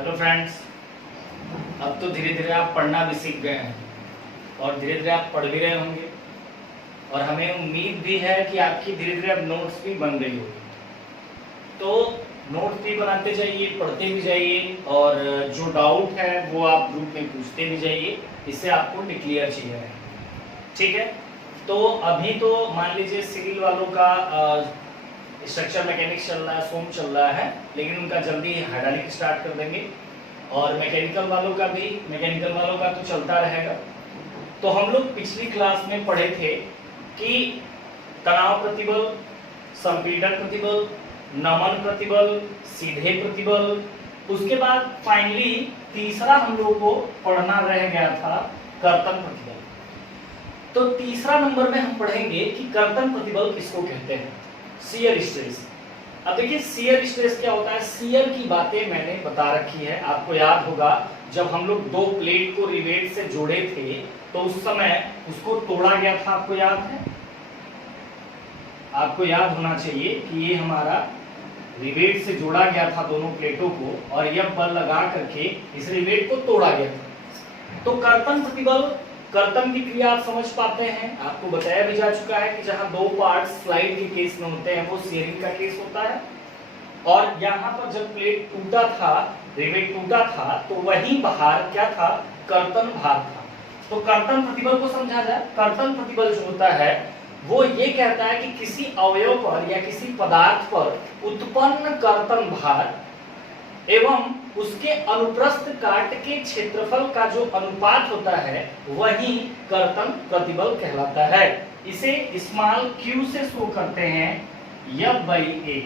Hello friends, अब तो धीरे धीरे आप पढ़ना भी सीख गए हैं और धीरे धीरे आप पढ़ भी रहे होंगे और हमें उम्मीद भी है कि आपकी धीरे धीरे अब नोट्स भी बन रही होगी। तो नोट्स भी बनाते जाइए, पढ़ते भी जाइए और जो डाउट है वो आप ग्रुप में पूछते भी जाइए, इससे आपको क्लियर चाहिए। ठीक है, तो अभी तो मान लीजिए सिविल वालों का स्ट्रक्चर मैकेनिक्स चल रहा है, सोम चल रहा है, लेकिन उनका जल्दी हाइड्रोलिक स्टार्ट कर देंगे और मैकेनिकल वालों का तो चलता रहेगा। तो हम लोग पिछली क्लास में पढ़े थे कि तनाव प्रतिबल, संपीड़न प्रतिबल, नमन प्रतिबल, सीधे प्रतिबल, उसके बाद फाइनली तीसरा हम लोग को पढ़ना रह गया था कर्तन प्रतिबल। तो तीसरा नंबर में हम पढ़ेंगे कि कर्तन प्रतिबल किसको कहते हैं। Shear stress. अब देखिए शियर स्ट्रेस क्या होता है। शियर की बातें मैंने बता रखी है, आपको याद होगा जब हम लोग दो प्लेट को रिवेट से जोड़े थे तो उस समय उसको तोड़ा गया था, आपको याद है? आपको याद होना चाहिए कि ये हमारा रिवेट से जोड़ा गया था दोनों प्लेटों को और यह बल लगा करके इस रिवेट को तोड़ा गया था। तो कर्तन प्रतिबल, कर्तन की क्रिया आप समझ पाते हैं, आपको बताया भी जा चुका है कि जहां दो पार्ट्स स्लाइड के केस में होते हैं वो शियरिंग का केस होता है। और यहाँ पर जब प्लेट टूटा था, रिवेट टूटा था, तो वही भार क्या था? कर्तन भार था। तो कर्तन प्रतिबल को समझा जाए। कर्तन प्रतिबल जो होता है वो ये कहता है कि किसी अवयव पर या किसी पदार्थ पर उत्पन्न कर्तन भार एवं उसके अनुप्रस्थ काट के क्षेत्रफल का जो अनुपात होता है वही कर्तन प्रतिबल कहलाता है। इसे स्मॉल q से शो करते हैं, F/A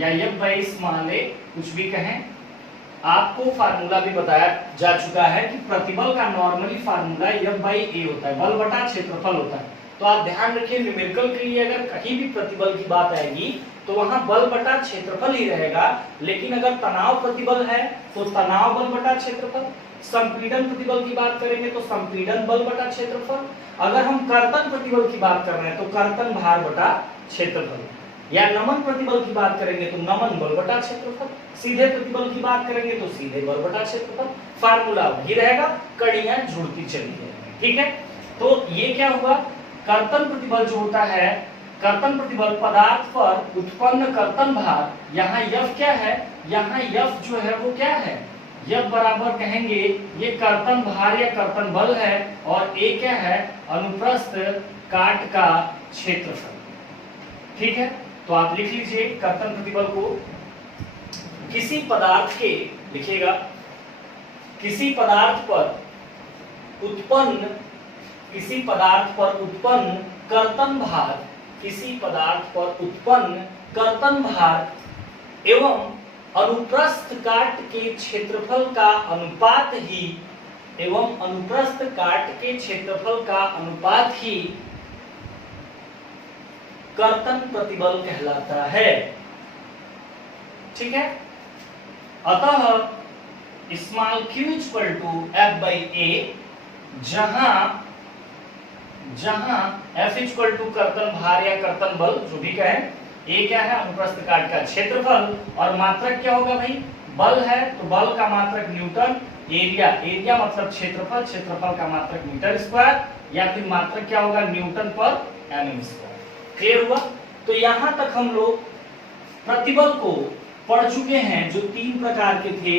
या F/a, कुछ भी कहें। आपको फार्मूला भी बताया जा चुका है कि प्रतिबल का नॉर्मली फार्मूला F/A होता है, बल बटा क्षेत्रफल होता है। तो आप ध्यान रखिए, न्यूमेरिकल के लिए अगर कहीं भी प्रतिबल की बात आएगी तो वहां बल बटा क्षेत्रफल ही रहेगा, लेकिन अगर तनाव प्रतिबल है तो तनाव बल बटा क्षेत्रफल, संपीड़न प्रतिबल की बात करेंगे तो संपीड़न बल बटा क्षेत्रफल, अगर हम कर्तन प्रतिबल की बात कर रहे हैं तो कर्तन भार बटा क्षेत्रफल, या नमन प्रतिबल की बात करेंगे तो नमन बल बटा क्षेत्रफल, सीधे प्रतिबल की बात करेंगे तो सीधे बल बटा क्षेत्रफल। फार्मूला वही रहेगा, कड़ियां जुड़ती चली जाएंगी। ठीक है, तो ये क्या हुआ? कर्तन प्रतिबल जो होता है, कर्तन प्रतिबल पदार्थ पर उत्पन्न कर्तन भार, यहाँ F क्या है? यहाँ F जो है वो क्या है? F बराबर कहेंगे ये कर्तन भार या कर्तन बल है और A क्या है? अनुप्रस्थ काट का क्षेत्रफल। ठीक है, तो आप लिख लीजिए कर्तन प्रतिबल को। किसी पदार्थ के, लिखिएगा, किसी पदार्थ पर उत्पन्न कर्तन भार, किसी पदार्थ पर उत्पन्न कर्तन भार एवं अनुप्रस्थ काट के क्षेत्रफल का अनुपात ही, एवं अनुप्रस्थ काट के क्षेत्रफल का अनुपात ही कर्तन प्रतिबल कहलाता है। ठीक है, अतः स्मॉल q F/A, जहां F कर्तन भार या कर्तन बल जो भी कहें, A क्या है? अनुप्रस्थ काट का क्षेत्रफल, और मात्रक क्या होगा भाई? बल है तो बल का मात्रक न्यूटन, एरिया मतलब क्षेत्रफल, क्षेत्रफल का मात्रक मीटर स्क्वायर, या फिर मात्रक क्या होगा? न्यूटन पर एम स्क्वायर। क्लियर हुआ? तो यहां तक हम लोग प्रतिबल को पढ़ चुके हैं जो तीन प्रकार के थे।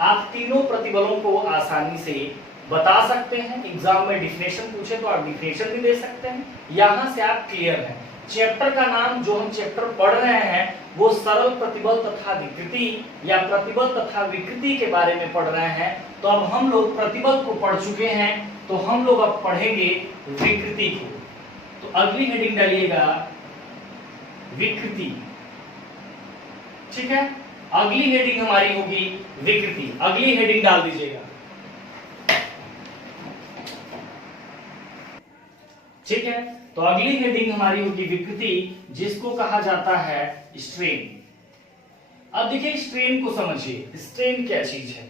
आप तीनों प्रतिबलों को आसानी से बता सकते हैं, एग्जाम में डिफिनेशन पूछे तो आप डिफिनेशन भी दे सकते हैं, यहां से आप क्लियर हैं। चैप्टर का नाम जो हम चैप्टर पढ़ रहे हैं वो सरल प्रतिबल तथा विकृति या प्रतिबल तथा विकृति के बारे में पढ़ रहे हैं। तो अब हम लोग प्रतिबल को पढ़ चुके हैं, तो हम लोग अब पढ़ेंगे विकृति को। तो अगली हेडिंग डालिएगा विकृति। ठीक है, अगली हेडिंग हमारी होगी विकृति। अगली हेडिंग डाल दीजिएगा। ठीक है, तो अगली हेडिंग हमारी होगी विकृति, जिसको कहा जाता है स्ट्रेन। अब देखिए स्ट्रेन को समझिए, स्ट्रेन क्या चीज है?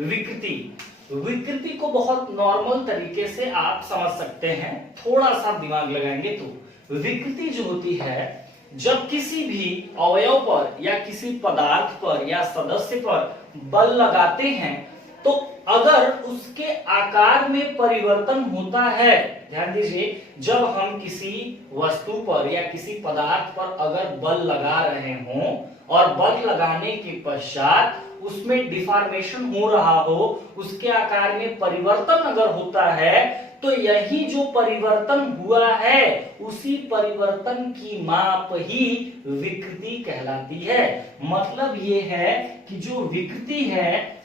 विकृति को बहुत नॉर्मल तरीके से आप समझ सकते हैं, थोड़ा सा दिमाग लगाएंगे तो। विकृति जो होती है जब किसी भी अवयव पर या किसी पदार्थ पर या सदस्य पर बल लगाते हैं तो अगर उसके आकार में परिवर्तन होता है, ध्यान दीजिए, जब हम किसी वस्तु पर या किसी पदार्थ पर अगर बल लगा रहे हों और बल लगाने के पश्चात उसमें डिफॉर्मेशन हो रहा हो, उसके आकार में परिवर्तन अगर होता है, तो यही जो परिवर्तन हुआ है उसी परिवर्तन की माप ही विकृति कहलाती है। मतलब ये है कि जो विकृति है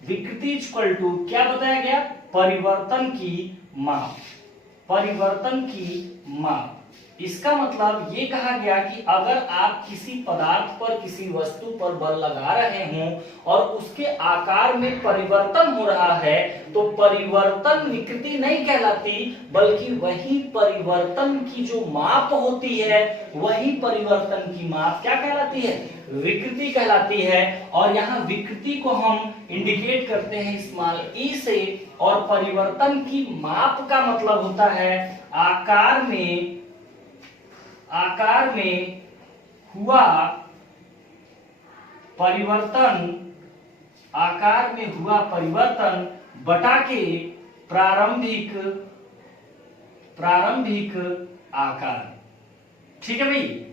विकृति इक्वल टू क्या बताया गया, परिवर्तन की माप, परिवर्तन की माप। इसका मतलब ये कहा गया कि अगर आप किसी पदार्थ पर, किसी वस्तु पर बल लगा रहे हों और उसके आकार में परिवर्तन हो रहा है तो परिवर्तन विकृति नहीं कहलाती, बल्कि वही परिवर्तन की जो माप होती है वही परिवर्तन की माप क्या कहलाती है, विकृति कहलाती है। और यहाँ विकृति को हम इंडिकेट करते हैं स्मॉल ई से, और परिवर्तन की माप का मतलब होता है आकार में हुआ परिवर्तन, आकार में हुआ परिवर्तन बटा के प्रारंभिक आकार। ठीक है भाई,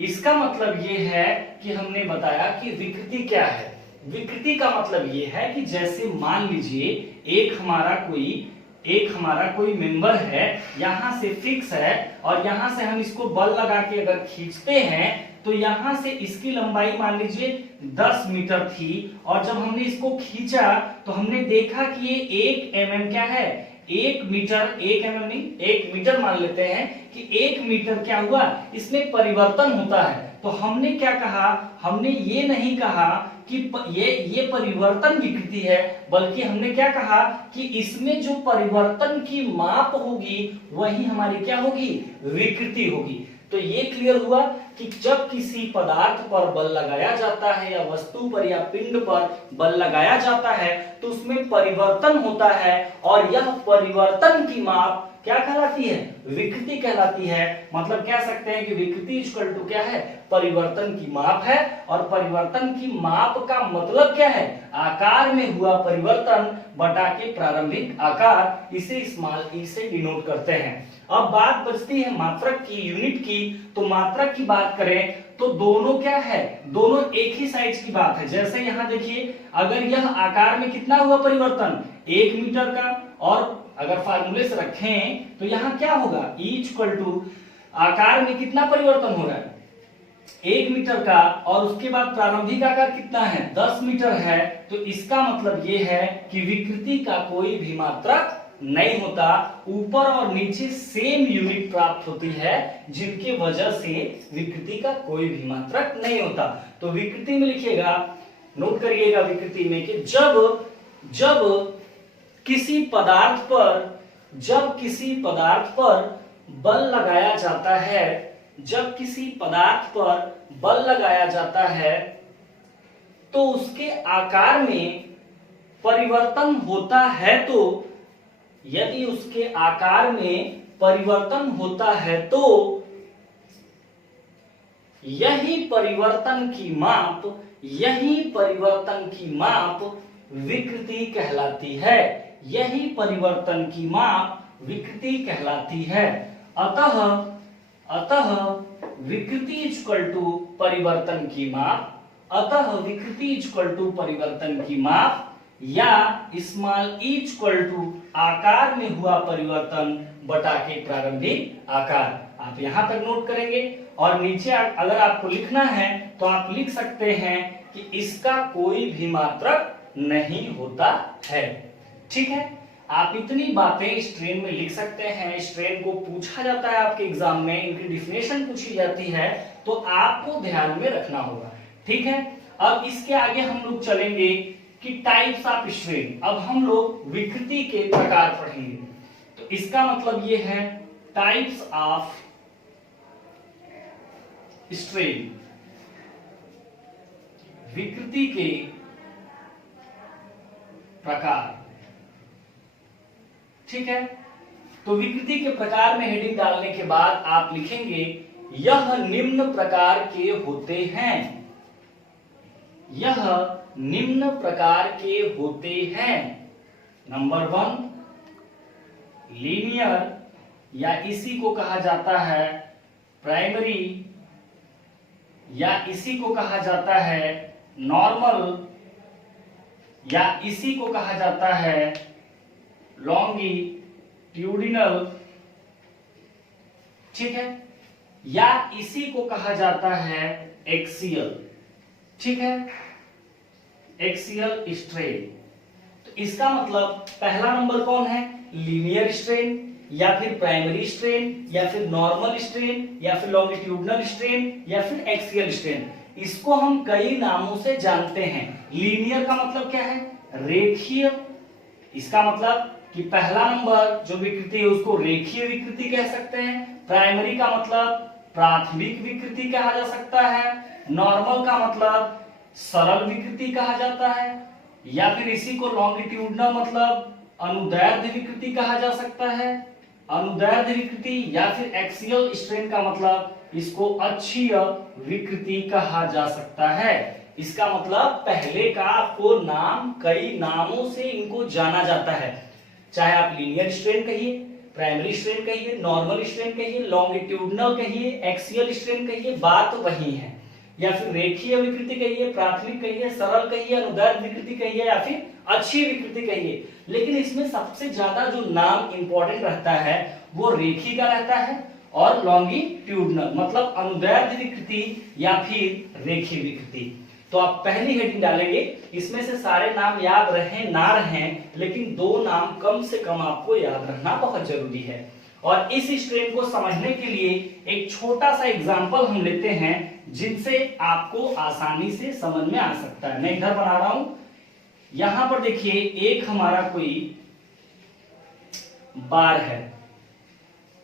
इसका मतलब ये है कि हमने बताया कि विकृति क्या है। विकृति का मतलब ये है कि जैसे मान लीजिए एक हमारा कोई मेंबर है, यहां से फिक्स है और यहां से हम इसको बल लगा के अगर खींचते हैं तो यहां से इसकी लंबाई मान लीजिए 10 मीटर थी, और जब हमने इसको खींचा तो हमने देखा कि ये 1 mm क्या है, 1 मीटर, 1 mm नहीं 1 मीटर मान लेते हैं कि 1 मीटर क्या हुआ, इसमें परिवर्तन होता है। तो हमने क्या कहा, हमने ये नहीं कहा कि ये परिवर्तन विकृति है, बल्कि हमने क्या कहा कि इसमें जो परिवर्तन की माप होगी वही हमारी क्या होगी, विकृति होगी। तो ये क्लियर हुआ कि जब किसी पदार्थ पर बल लगाया जाता है या वस्तु पर या पिंड पर बल लगाया जाता है तो उसमें परिवर्तन होता है, और यह परिवर्तन की माप क्या कहलाती है, विकृति कहलाती है। मतलब कह सकते हैं कि विकृति इक्वल टू क्या है, परिवर्तन की माप है, और परिवर्तन की माप का मतलब क्या है, आकार में हुआ परिवर्तन बटा के प्रारंभिक आकार। इसे स्मॉल ई से डिनोट करते हैं। अब बात बचती है मात्रक की, यूनिट की। तो मात्रक की बात करें तो दोनों क्या है, दोनों एक ही साइज की बात है। जैसे यहां देखिए, अगर यह आकार में कितना हुआ परिवर्तन, 1 मीटर का, और अगर फार्मूले से रखें तो यहां क्या होगा, E इक्वल टू आकार में कितना परिवर्तन हो रहा है, 1 मीटर का, और उसके बाद प्रारंभिक आकार कितना है, 10 मीटर है। तो इसका मतलब ये है कि विकृति का कोई भी मात्रक नहीं होता, ऊपर और नीचे सेम यूनिट प्राप्त होती है, जिनकी वजह से विकृति का कोई भी मात्रक नहीं होता। तो विकृति में लिखिएगा, नोट करिएगा विकृति में कि जब किसी पदार्थ पर बल लगाया जाता है, जब किसी पदार्थ पर बल लगाया जाता है तो उसके आकार में परिवर्तन होता है। तो यदि उसके आकार में परिवर्तन होता है तो यही परिवर्तन की माप विकृति कहलाती है, यही परिवर्तन की माप विकृति कहलाती है। अतः विकृति इक्वल टू परिवर्तन की माप, अतः विकृति इक्वल टू परिवर्तन की माप, या स्मॉल ई इक्वल टू आकार में हुआ परिवर्तन बटा के प्रारंभिक आकार। आप यहां तक नोट करेंगे, और नीचे अगर आपको लिखना है तो आप लिख सकते हैं कि इसका कोई भी मात्रक नहीं होता है। ठीक है, आप इतनी बातें स्ट्रेन में लिख सकते हैं। स्ट्रेन को पूछा जाता है आपके एग्जाम में, इनकी डिफिनेशन पूछी जाती है, तो आपको ध्यान में रखना होगा। ठीक है, अब इसके आगे हम लोग चलेंगे कि टाइप्स ऑफ स्ट्रेन। अब हम लोग विकृति के प्रकार पढ़ेंगे। तो इसका मतलब ये है टाइप्स ऑफ स्ट्रेन, विकृति के प्रकार। ठीक है, तो विकृति के प्रकार में हेडिंग डालने के बाद आप लिखेंगे यह निम्न प्रकार के होते हैं, यह निम्न प्रकार के होते हैं। नंबर 1 लीनियर, या इसी को कहा जाता है प्राइमरी, या इसी को कहा जाता है नॉर्मल, या इसी को कहा जाता है लॉन्गिट्यूडिनल, ठीक है, या इसी को कहा जाता है एक्सियल, ठीक है, एक्सियल स्ट्रेन। तो इसका मतलब पहला नंबर कौन है, लीनियर स्ट्रेन, या फिर प्राइमरी स्ट्रेन, या फिर नॉर्मल स्ट्रेन, या फिर लॉन्गिट्यूडिनल स्ट्रेन, या फिर एक्सियल स्ट्रेन। इसको हम कई नामों से जानते हैं। लीनियर का मतलब क्या है, रेखीय। इसका मतलब कि पहला नंबर जो विकृति है उसको रेखीय विकृति कह सकते हैं। प्राइमरी का मतलब प्राथमिक विकृति कहा जा सकता है। नॉर्मल का मतलब सरल विकृति कहा जाता है, या फिर इसी को लॉन्गिट्यूडिनल मतलब अनुदैर्ध्य विकृति कहा जा सकता है, अनुदैर्ध्य विकृति, या फिर एक्सियल स्ट्रेन का मतलब इसको अक्षीय विकृति कहा जा सकता है। इसका मतलब पहले का आपको नाम कई नामों से इनको जाना जाता है, चाहे आप लीनियर स्ट्रेन कहिए, प्राइमरी स्ट्रेन कहिए, नॉर्मल स्ट्रेन कहिए, लॉन्गिट्यूडिनल कहिए, एक्सियल स्ट्रेन कहिए, बात वही है। या फिर रेखीय विकृति कहिए, प्राथमिक कहिए, सरल कहिए, अनुदैर्ध्य विकृति कहिए, या फिर अक्षीय विकृति कहिए। लेकिन इसमें सबसे ज्यादा जो नाम इंपॉर्टेंट रहता है वो रेखीय का रहता है, और लॉन्गिट्यूडिनल मतलब अनुदैर्ध्य विकृति या फिर रेखीय विकृति। तो आप पहली हेडिंग डालेंगे, इसमें से सारे नाम याद रहें ना रहें, लेकिन 2 नाम कम से कम आपको याद रखना बहुत जरूरी है। और इस स्ट्रेन को समझने के लिए एक छोटा सा एग्जांपल हम लेते हैं, जिनसे आपको आसानी से समझ में आ सकता है। मैं इधर बना रहा हूं, यहां पर देखिए एक हमारा कोई बार है,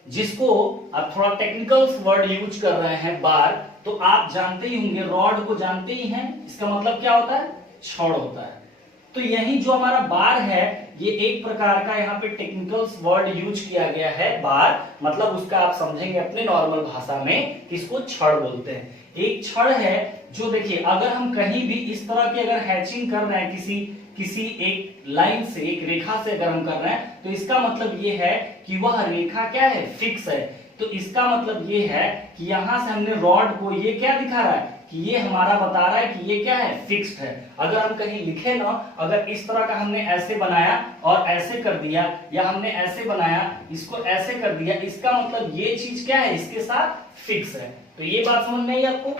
जिसको आप थोड़ा टेक्निकल वर्ड यूज कर रहे हैं, बार। तो आप जानते ही होंगे, रॉड को जानते ही हैं, इसका मतलब क्या होता है, छड़ होता है। तो यही जो हमारा बार है, ये एक प्रकार का यहाँ पे टेक्निकल वर्ड यूज किया गया है। बार मतलब उसका आप समझेंगे अपने नॉर्मल भाषा में, किसको छड़ बोलते हैं। एक छड़ है जो देखिए, अगर हम कहीं भी इस तरह की अगर हैचिंग कर रहे हैं किसी एक लाइन से, एक रेखा से अगर हम कर रहे हैं, तो इसका मतलब ये है कि वह रेखा क्या है, फिक्स है। तो इसका मतलब ये है कि यहां से हमने रॉड को, ये क्या दिखा रहा है कि ये हमारा बता रहा है कि ये क्या है, फिक्स्ड है। अगर हम कहीं लिखे ना, अगर इस तरह का हमने ऐसे बनाया और ऐसे कर दिया, या हमने ऐसे बनाया इसको ऐसे कर दिया, इसका मतलब ये चीज क्या है, इसके साथ फिक्स है। तो ये बात समझ में आई आपको।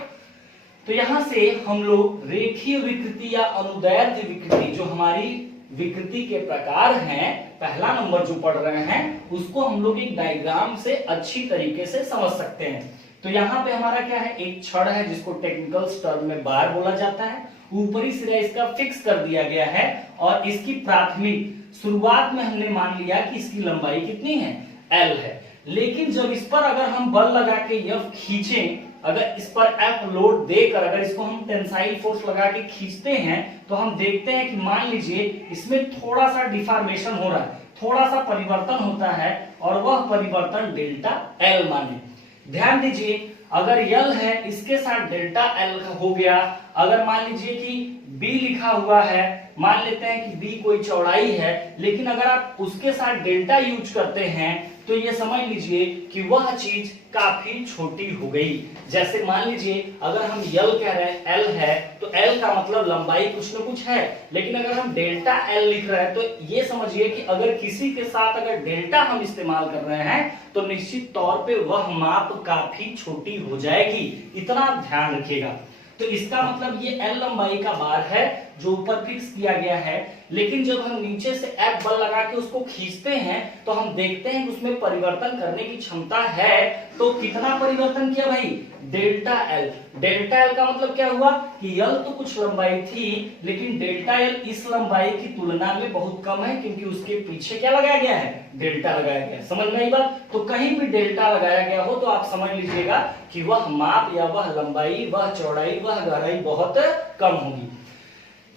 तो यहां से हम लोग रेखीय विकृति या अनुदैर्ध्य विकृति, जो हमारी विकृति के प्रकार हैं, पहला नंबर जो पढ़ रहे हैं, उसको हम लोग एक डायग्राम से अच्छी तरीके से समझ सकते हैं। तो यहाँ पे हमारा क्या है, एक छड़ है जिसको टेक्निकल टर्म में बार बोला जाता है। ऊपरी सिरा इसका फिक्स कर दिया गया है, और इसकी प्राथमिक शुरुआत में हमने मान लिया कि इसकी लंबाई कितनी है, L है। लेकिन जब इस पर अगर हम बल लगा के F खींचें, अगर इस पर F लोड देकर अगर इसको हम टेंसाइल फोर्स लगा के खींचते हैं, तो हम देखते हैं कि मान लीजिए इसमें थोड़ा सा डिफॉर्मेशन हो रहा है, थोड़ा सा परिवर्तन होता है, और वह परिवर्तन डेल्टा L माने। ध्यान दीजिए, अगर L है इसके साथ डेल्टा L हो गया। अगर मान लीजिए कि B लिखा हुआ है, मान लेते हैं कि B कोई चौड़ाई है, लेकिन अगर आप उसके साथ डेल्टा यूज करते हैं तो ये समझ लीजिए कि वह चीज काफी छोटी हो गई। जैसे मान लीजिए अगर हम L कह रहे हैं, L है, तो L का मतलब लंबाई कुछ न कुछ है, लेकिन अगर हम डेल्टा L लिख रहे हैं तो ये समझिए कि अगर किसी के साथ अगर डेल्टा हम इस्तेमाल कर रहे हैं तो निश्चित तौर पे वह माप काफी छोटी हो जाएगी। इतना आप ध्यान रखिएगा। तो इसका मतलब ये L लंबाई का बार है जो ऊपर फिक्स किया गया है, लेकिन जब हम नीचे से F बल लगा के उसको खींचते हैं तो हम देखते हैं कि उसमें परिवर्तन करने की क्षमता है। तो कितना परिवर्तन किया भाई, डेल्टा L। डेल्टा L का मतलब क्या हुआ कि L तो कुछ लंबाई थी, लेकिन डेल्टा L इस लंबाई की तुलना में बहुत कम है, क्योंकि उसके पीछे क्या लगाया गया है, डेल्टा लगाया गया है। समझ में आई बात। तो कहीं भी डेल्टा लगाया गया हो तो आप समझ लीजिएगा कि वह माप या वह लंबाई, वह चौड़ाई, वह गहराई बहुत कम होगी।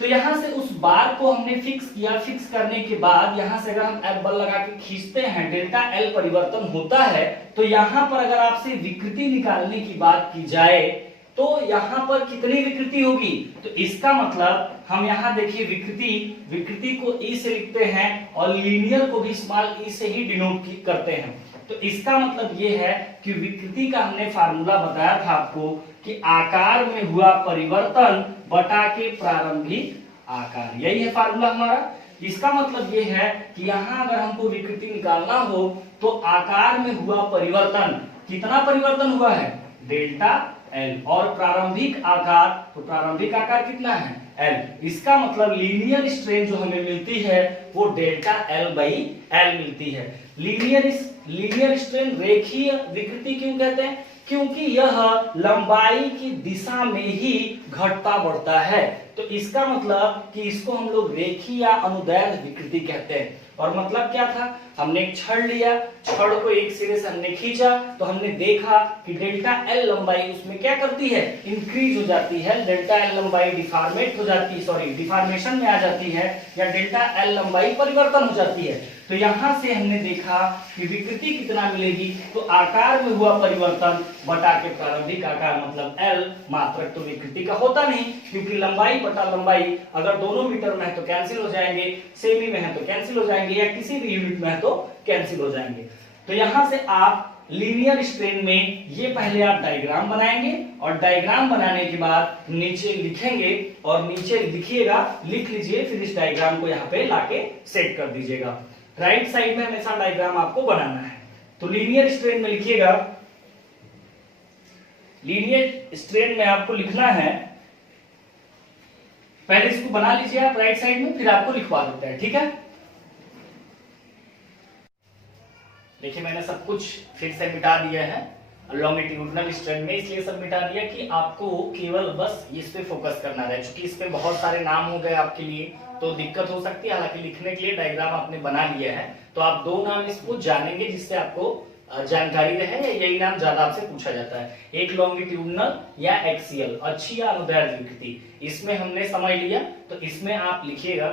तो यहां से उस बार को हमने फिक्स किया। फिक्स करने के बाद यहां से अगर हम F बल लगा के खींचते हैं, डेल्टा L परिवर्तन होता है। तो यहां पर अगर आपसे विकृति निकालने की बात की जाए तो यहाँ पर कितनी विकृति होगी, तो इसका मतलब हम यहाँ देखिए विकृति को ई से लिखते हैं और लीनियर को भी स्मॉल ई से ही डिनोट करते हैं। तो इसका मतलब ये है कि विकृति का हमने फार्मूला बताया था आपको कि आकार में हुआ परिवर्तन बटा के प्रारंभिक आकार, यही है फार्मूला हमारा। इसका मतलब ये है कि यहाँ अगर हमको विकृति निकालना हो तो आकार में हुआ परिवर्तन, कितना परिवर्तन हुआ है, डेल्टा एल, और प्रारंभिक आकार, तो प्रारंभिक आकार कितना है, एल। इसका मतलब लीनियर स्ट्रेन जो हमें मिलती है वो डेल्टा एल बाई एल मिलती है। लीनियर स्ट्रेन रेखीय विकृति क्यों कहते हैं, क्योंकि यह लंबाई की दिशा में ही घटता बढ़ता है। तो इसका मतलब कि इसको हम लोग रेखीय या अनुदैर्ध्य विकृति कहते हैं। और मतलब क्या था, हमने एक छड़ लिया, छड़ को एक सिरे से हमने खींचा तो हमने देखा कि डेल्टा एल लंबाई उसमें क्या करती है, इंक्रीज हो जाती है, डेल्टा एल लंबाई डिफॉर्मेट हो जाती है, सॉरी डिफॉर्मेशन में आ जाती है, या डेल्टा एल लंबाई परिवर्तन हो जाती है। तो यहां से हमने देखा कि विकृति कितना मिलेगी, तो आकार में हुआ परिवर्तन बटा के प्रारंभिक आकार, मतलब एल। मात्रक तो विकृति का होता नहीं, क्योंकि लंबाई बटा लंबाई अगर दोनों मीटर में है तो कैंसिल हो जाएंगे, सेमी में है तो कैंसिल हो जाएंगे, या किसी भी यूनिट में है तो कैंसिल हो जाएंगे। तो यहां से आप लीनियर स्ट्रेन में ये पहले आप डायग्राम बनाएंगे और डायग्राम बनाने के बाद नीचे लिखेंगे और नीचे लिखिएगा, लिख लीजिए, फिर इस डायग्राम को यहाँ पे लाके सेट कर दीजिएगा। राइट साइड में हमेशा डायग्राम आपको बनाना है। तो लीनियर स्ट्रेन में लिखिएगा, लीनियर स्ट्रेन में आपको लिखना है, पहले इसको बना लीजिए आप राइट साइड में, फिर आपको लिखवा देते हैं, ठीक है। देखिए मैंने सब कुछ फिर से मिटा दिया है लॉन्गिट्यूडिनल स्ट्रेन में, इसलिए सब मिटा दिया कि आपको केवल बस इस पे फोकस करना है। चूंकि इस पे बहुत सारे नाम हो गए आपके लिए तो दिक्कत हो सकती है, हालांकि लिखने के लिए डायग्राम आपने बना लिया है, तो आप दो नाम इसको जानेंगे जिससे आपको जानकारी रहे, यही नाम ज्यादा आपसे पूछा जाता है, एक लॉन्गिट्यूडिनल या एक्सियल, अच्छी या अनुदैर्ध्य विकृति। इसमें हमने समझ लिया, तो इसमें आप लिखिएगा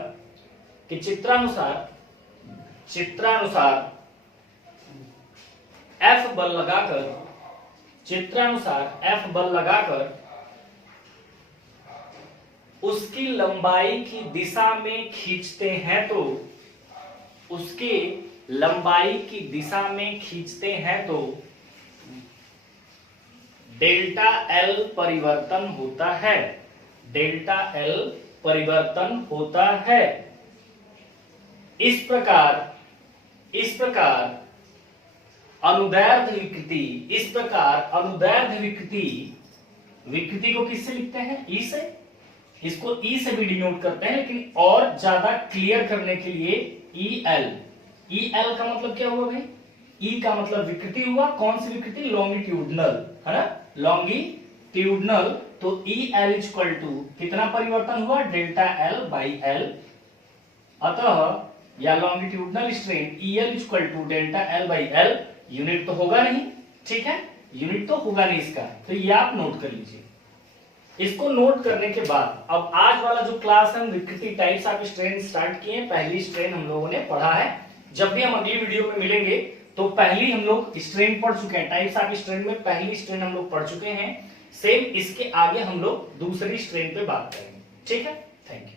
कि चित्रानुसार F बल लगाकर उसकी लंबाई की दिशा में खींचते हैं तो डेल्टा एल परिवर्तन होता है। इस प्रकार अनुदैर्ध्य विकृति को किससे लिखते हैं, ई से। इसको ई से भी डिनोट करते हैं, लेकिन और ज्यादा क्लियर करने के लिए ई एल का मतलब क्या हुआ भाई, ई का मतलब विकृति हुआ, कौन सी विकृति, लॉन्गिट्यूडिनल, है ना, लॉन्गिट्यूडिनल। तो ई एल इक्वल टू कितना परिवर्तन हुआ, डेल्टा एल बाई एल। अतः या longitudinal strain E L equal to delta L by L. Unit तो होगा नहीं, ठीक है, यूनिट तो होगा नहीं इसका, तो ये आप नोट कर लीजिए। इसको नोट करने के बाद अब आज वाला जो क्लास हम विकृति टाइप्स ऑफ स्ट्रेन स्टार्ट किए हैं, पहली स्ट्रेन हम लोगों ने पढ़ा है। जब भी हम अगली वीडियो में मिलेंगे तो पहली हम लोग स्ट्रेन पढ़ चुके हैं, टाइप्स ऑफ स्ट्रेन में पहली स्ट्रेन हम लोग पढ़ चुके हैं। सेम इसके आगे हम लोग दूसरी स्ट्रेन पे बात करेंगे, ठीक है। Thank you.